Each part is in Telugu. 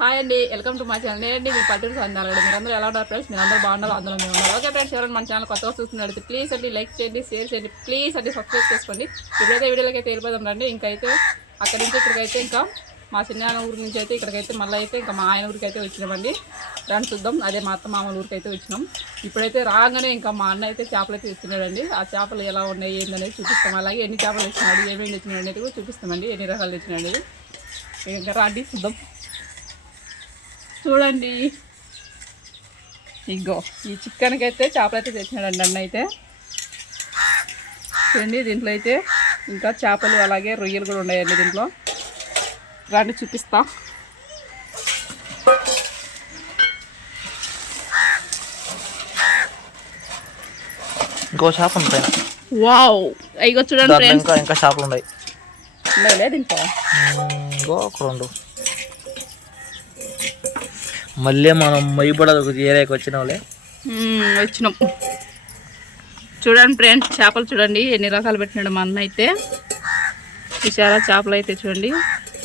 హాయ్ అండి వెల్కమ్ టు మా ఛానల్ నేనండి మీ పల్లెటూరు సందాలు మీరందరూ ఎలా ఉన్నారు ఫ్రెండ్స్ మీరు అందరూ బాగున్నారు? అందులో మేము ఉన్నారు? ఓకే ఫ్రెండ్స్ ఎవరైనా మన ఛానల్ కొత్తగా చూస్తున్నారు ప్లీజ్ అండి లైక్ చేయండి షేర్ చేయండి ప్లీజ్ అండి సబ్స్క్రైబ్ చేసుకోండి. ఇప్పుడైతే వీడియోలకైతే అయితే వెళ్ళిపోదాం రండి. ఇంకైతే అక్కడి నుంచి ఇక్కడికైతే ఇంకా మా చిన్న ఊరి నుంచి అయితే ఇక్కడికైతే మళ్ళీ అయితే ఇంకా మా ఆయన ఊరికి అయితే వచ్చినామండి. రండి చూద్దాం. అదే మా అత్త మామూలు ఊరికి అయితే వచ్చినాం. ఇప్పుడైతే రాగానే ఇంకా మా అన్న అయితే చేపలు అయితే ఇస్తున్నాడండి ఆ చేపలు ఎలా ఉన్నాయి ఏందనేది చూపిస్తాం. అలాగే ఎన్ని చేపలు ఇచ్చినాడు ఏమేమి ఇచ్చినాడు అనేది కూడా చూపిస్తామండి. ఎన్ని రకాలు ఇచ్చినాడు అనేది. ఇంకా రాండి చూద్దాం. చూడండి. ఇగో ఈ చికెన్కి అయితే చేపలు అయితే తెచ్చినాడండి అన్న అయితే. చూడండి దీంట్లో అయితే ఇంకా చేపలు అలాగే రొయ్యలు కూడా ఉన్నాయండి దీంట్లో. రండి చూపిస్తా. ఇంకో షాప్ పైన. వావ్. ఇగో చూడండి ఇంకా ఇంకా షాపులు ఉన్నాయి. ఉన్నాయిలే దీంట్లో. ఇంకో ఒక రెండు. మళ్ళీ మనం మైబడ ఏరియాకి వచ్చిన వాళ్ళే వచ్చినాం. చూడండి ఫ్రెండ్స్ చేపలు చూడండి ఎన్ని రకాలు పెట్టినాడు మా అన్న అయితే. చూసారా చేపలు అయితే చూడండి.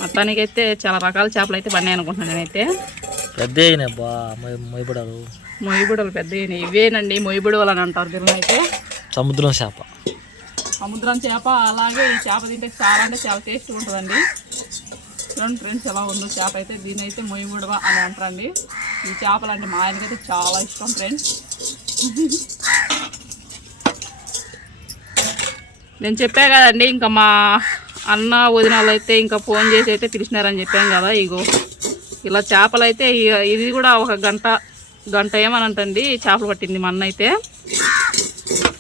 మొత్తానికి అయితే చాలా రకాల చేపలు అయితే పడినాయి అనుకుంటున్నాను నేనైతే. పెద్ద అయినాయి బా మై మైబడాలు మొయ్యబుడలు పెద్ద ఇవేనండి మొయ్యబుడవలు అని అంటారు దీనిలో అయితే. సముద్రం చేప. సముద్రం చేప అలాగే ఈ చేప తింటే చాలా అంటే చాలా టేస్ట్ ఉంటుందండి. చూడండి ఫ్రెండ్స్ ఎలా ఉందో. చేప అయితే దీని అయితే మొయ్యముడవ అని అంటారండి. ఈ చేపలు అంటే మా ఆయనకైతే చాలా ఇష్టం ఫ్రెండ్స్. నేను చెప్పా కదండి ఇంకా మా అన్న వదినాలు అయితే ఇంకా ఫోన్ చేసి అయితే పిలిచినారని చెప్పాను కదా ఇగో. ఇలా చేపలు అయితే ఇది కూడా ఒక గంట గంట ఏమనంటండి చేపలు పట్టింది మా అన్న అయితే.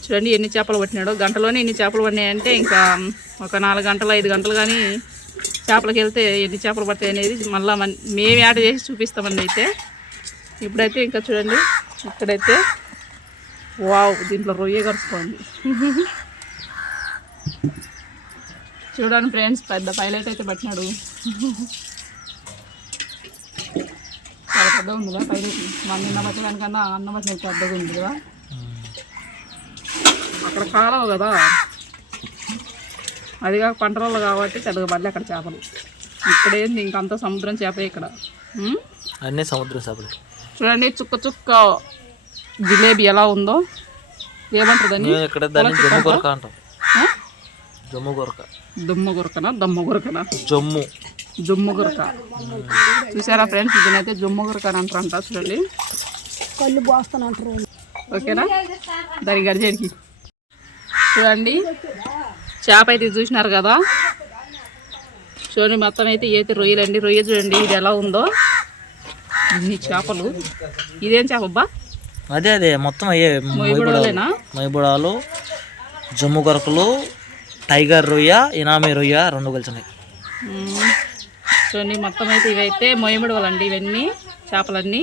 చూడండి ఎన్ని చేపలు పట్టినాడో. గంటలోనే ఎన్ని చేపలు పడినాయంటే ఇంకా ఒక నాలుగు గంటలు ఐదు గంటలు కానీ చేపలకి వెళ్తే ఎన్ని చేపలు పడతాయి అనేది మళ్ళీ మేము యాడ్ చేసి చూపిస్తామండి అయితే. ఇప్పుడైతే ఇంకా చూడండి ఇక్కడైతే వావ్ దీంట్లో రొయ్య కరుస్తుంది. చూడండి ఫ్రెండ్స్ పెద్ద పైలట్ అయితే పట్టినాడు. చాలా పెద్దగా ఉంది కదా పైలట్ మన నిన్న పట్టడానికన్నా అన్న పట్టిన పెద్దగా ఉంది కదా. అక్కడ కాలవు కదా. అది కాక పంటలలో కాబట్టి పెద్దగా పడలే అక్కడ చేపలు. ఇక్కడ ఏంది ఇంకంత సముద్రం చేప ఇక్కడ? అన్నీ సముద్రం చేపలు. చూడండి చుక్క చుక్క జిలేబీ ఎలా ఉందో. ఏమంటుందని ఇక్కడ దాన్ని జమ్ము కొరక అంటాం. జమ్ము కొరక దుమ్మ గురకనా? దమ్మ గురకనా? జమ్ము. జుమ్ము గురక. చూసారా ఫ్రెండ్స్ దీనైతే జుమ్ము గురక అని అంటారంట చూడండి. కళ్ళు పోస్తానంటారు ఓకేనా? దాని గడిచేడికి చూడండి. చేప అయితే చూసినారు కదా? చూడండి మొత్తం అయితే అయితే రొయ్యలండి. రొయ్య చూడండి ఇది ఎలా ఉందో. ఇన్ని చేపలు. ఇదేం చేప అబ్బా? అదే అదే. మొత్తం అయ్యే మొయ్యబుడలేనా మైబుడాలు జమ్ము కొరకలు టైగర్ రొయ్య ఇనామీ రొయ్య రెండు కలిసి ఉన్నాయి మ్మ్. చూడండి మొత్తం అయితే ఇవైతే మొయ్యమిడవలండి ఇవన్నీ చేపలన్నీ.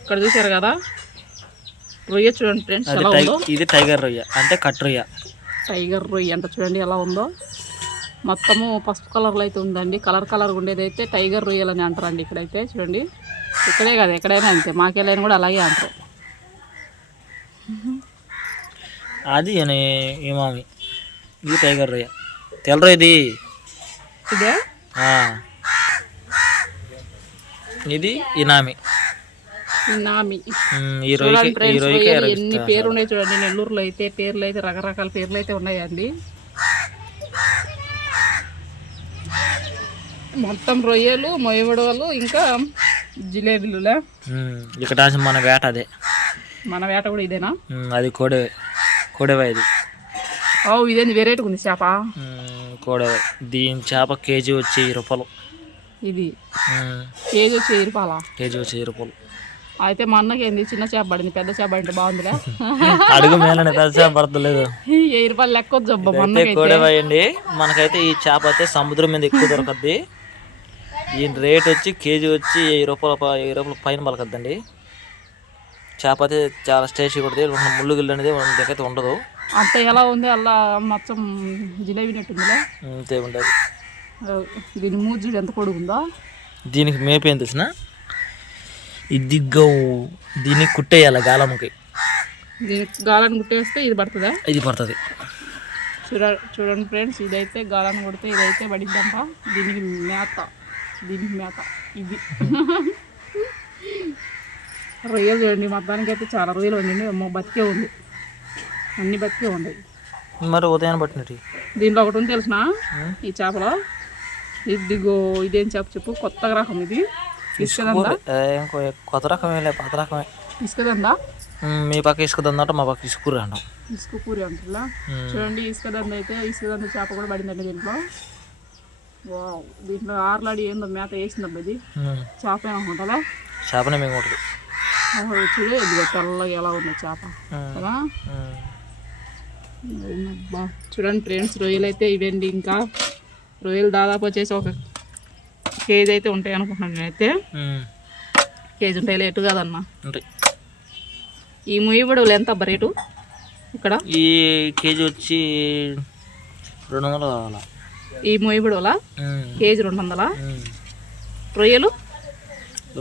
ఇక్కడ చూసారు కదా? రొయ్య చూడండి ఫ్రెండ్స్ ఇది టైగర్ రొయ్య అంటే కట్ రొయ్య. టైగర్ రొయ్య అంట చూడండి ఎలా ఉందో. మొత్తము పసుపు కలర్లో అయితే ఉందండి. కలర్ కలర్ ఉండేది అయితే టైగర్ రొయ్యలు అని అంటారండి ఇక్కడైతే చూడండి. ఇక్కడే కదా ఎక్కడైనా అంతే. మాకెళ్ళైనా కూడా అలాగే అంటారు. అది ఇమామి. ఇది టైగర్ రొయ్య. తెల్ల రొయ్యది ఇదే? ఆ. ఇది ఇనామి. నామి చూడండి ఫ్రెండ్స్ రొయ్యలు ఎన్ని పేర్లు ఉన్నాయి చూడండి నెల్లూరులో అయితే పేర్లు అయితే రకరకాల పేర్లు అయితే ఉన్నాయండి. మొత్తం రొయ్యలు మొయ్యబడవలు ఇంకా జిలేబీలులే. ఉమ్, ఇక్కడ మన వేట అదే. మన వేట కూడా ఇదేనా? అది కోడే కోడెవా ఇది? ఓ ఇదేంది వెరైటీగా ఉంది చేప? కోడెవా? దీని చేప కేజీ వచ్చి వెయ్యి రూపాయలు. ఇది కేజీ వచ్చి వెయ్యి రూపాయల? కేజీ వచ్చి వెయ్యి రూపాయలు. అయితే మా అన్నకి ఏంది చిన్న చేప పడింది పెద్ద చేప అంటే బాగుందిలే. అడుగు మేలని పెద్ద చేప పడతలేదు. వెయ్యి రూపాయలు లెక్క అండి మనకైతే ఈ చేప అయితే సముద్రం మీద ఎక్కువ దొరకద్ది. దీని రేట్ వచ్చి కేజీ వచ్చి వెయ్యి రూపాయల వెయ్యి రూపాయల పైన పలకద్దండి. చేప అయితే చాలా స్టేష్ కొడుతుంది ముళ్ళు గిల్లు అనేది మన దగ్గర అయితే ఉండదు. అంత ఎలా ఉంది? అలా మొత్తం జిలేబీ నెట్టుందిలే అంతే ఉండదు దీని మూజు ఎంత పొడుగుందో. దీనికి మేపేం తెలిసిన? ఇది గౌ దీన్ని కుట్టేయాలి గాలంకి దీనికి గాలని కుట్టేస్తే ఇది పడుతుందా? ఇది పడుతుంది. చూడ చూడండి ఫ్రెండ్స్ ఇదైతే గాలని కొడితే ఇదైతే పడిద్దంట దీనికి మేత దీనికి మేత. ఇది. రొయ్యలు చూడండి మొత్తానికి అయితే చాలా రొయ్యలు ఉండండి బతికే ఉంది. అన్ని బతికే ఉన్నాయి మరి ఉదయాన్ని పట్టినట్టు దీంట్లో ఒకటి ఉంది తెలిసిన? ఈ చేపలో. ఇదిగో ఇదేం చేప చెప్పు? కొత్త రకం ఇది. ఇసుకదందా కొత్త రకమే లే పాత రకమే. ఇసుకదందా మీ పక్క ఇసుక దందట మా పక్క ఇసుకూర అంటాం ఇసుక పూరి అంటున్నా చూడండి ఇసుకదంద అయితే ఇసుకదంద చేప కూడా పడిందండి దీంట్లో. వావ్ దీంట్లో ఆర్లాడి ఏందో మేత వేసిందబ్బా ఇది. చేప ఏమనుకుంటారా? చేపనే మేము ఉంటుంది చూడు ఇదిగో తెల్లగా ఎలా ఉంది చేప. కదా. చూడండి ఫ్రెండ్స్ రొయ్యలు అయితే ఇవండి ఇంకా. రొయ్యలు దాదాపు వచ్చేసి ఒక కేజీ అయితే ఉంటాయి అనుకుంటున్నాను నేనైతే కేజీ ఉంటాయి. లేటు కాదన్నా. ఉంటాయి. ఈ ముయ్యబడులు ఎంత అబ్బా రేటు. ఇక్కడ. ఈ కేజీ వచ్చి రెండు వందలు కావాలా. ఈ ముయ్యబడుల కేజీ రెండు వందలా. రొయ్యలు?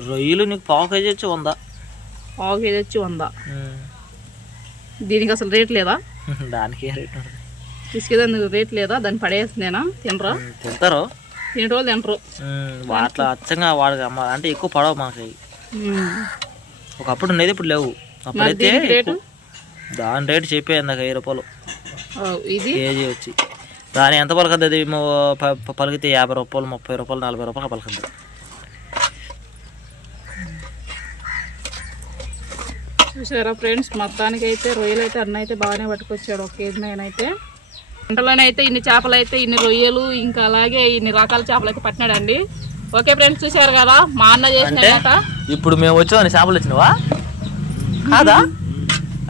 రొయ్యలు నీకు పావు కేజీ వచ్చి వంద. పావు కేజీ వచ్చి వంద. దీనికి అసలు రేట్ లేదా? దానికి రేట్ తీసుకేదానికి రేట్ లేదా? దాన్ని పడేస్తుందేనా తినరా? తింటారు. తినే రోజులు వా- అట్లా అచ్చంగా వాడికి అమ్మ. అంటే ఎక్కువ పడవు. ఉమ్. ఒకప్పుడు ఉండేది ఇప్పుడు లేవు. అప్పుడైతే. దాని రేటు చెప్పే ఇందాక వెయ్యి రూపాయలు. కేజీ వచ్చి. దాని ఎంత పలకద్ది అది? పలికితే యాభై రూపాయలు ముప్పై రూపాయలు నలభై రూపాయలు పలకద్ది. చూసారా ఫ్రెండ్స్? మొత్తానికి అయితే రొయ్యలు అయితే అన్న అయితే బాగానే పట్టుకొచ్చాడు. ఒక కేజీ నేనైతే వంటలోనైతే ఇన్ని చేపలు అయితే ఇన్ని రొయ్యలు ఇంకా అలాగే ఇన్ని రకాల చేపలు అయితే పట్టినాడండి. ఓకే ఫ్రెండ్స్ చూసారు కదా మా అన్న చేసిన ఇప్పుడు మేము వచ్చామని చేపలు వచ్చినవా? కాదా?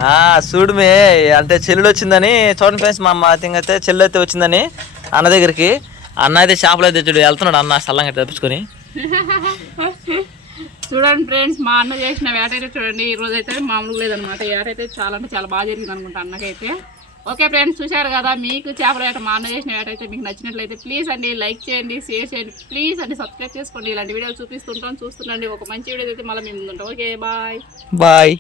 ఆ, చూడు మే అంటే చెల్లెడు వచ్చిందని చూడండి ఫ్రెండ్స్ మా అమ్మ థింగ్ అయితే చెల్లి అయితే వచ్చిందని అన్న దగ్గరికి. అన్న అయితే చేపలు అయితే చూడు వెళ్తున్నాడు అన్న సల్లంగా తెప్పించుకొని. చూడండి ఫ్రెండ్స్ మా అన్న చేసిన వేట అయితే చూడండి ఈ రోజు అయితే మామూలుగా లేదనమాట వేట అయితే చాలా అంటే చాలా బాగా జరిగింది అనుకుంటా అన్నకైతే. ఓకే ఫ్రెండ్స్ చూశారు కదా మీకు చేపల వేట మా అన్న చేసిన వేట అయితే మీకు నచ్చినట్లయితే ప్లీజ్ అండి లైక్ చేయండి షేర్ చేయండి ప్లీజ్ అండి సబ్స్క్రైబ్ చేసుకోండి. ఇలాంటి వీడియోలు చూపిస్తుంటాం చూస్తుండండి. ఒక మంచి వీడియో అయితే మళ్ళీ మేము ఉంటాం. Okay bye bye